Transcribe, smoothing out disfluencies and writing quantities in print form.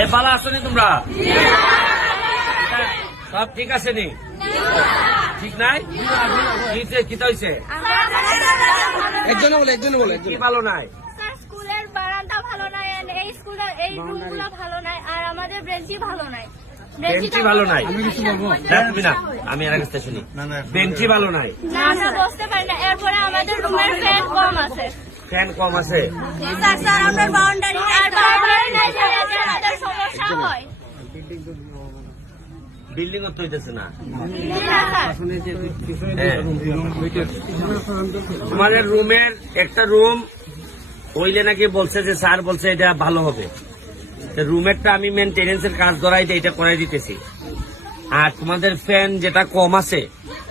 এ ভালো আছো নি তোমরা? সব ঠিক আছে নি? ঠিক নাই? কি হয়েছে? একজনে বলে কি ভালো নাই? স্কুলের বারান্দা ভালো নাই, এই স্কুলের এই রুমগুলো ভালো নাই, আর আমাদের বেঞ্চি ভালো নাই। বেঞ্চি ভালো নাই? তুমি না, আমি আর কাছে শুনি। বেঞ্চি ভালো নাই, না আমরা বসতে পারি না। এরপরে আমাদের রুমের ফ্যান কম আছে। ফ্যান কম আছে? স্যার আমরা বাউন্ডারি আর বাউন্ডারি নাই, আমাদের সমস্যা হয়। বিল্ডিং ও তৈতেছে না? তোমাদের রুমের একটা রুম হইলে নাকি বলছে যে স্যার বলছে এটা ভালো হবে। রুমেরটা আমি মেনটেনেন্সের কাজ ধরাই এটা করাই দিতেছি। আর তোমাদের ফ্যান যেটা কম আছে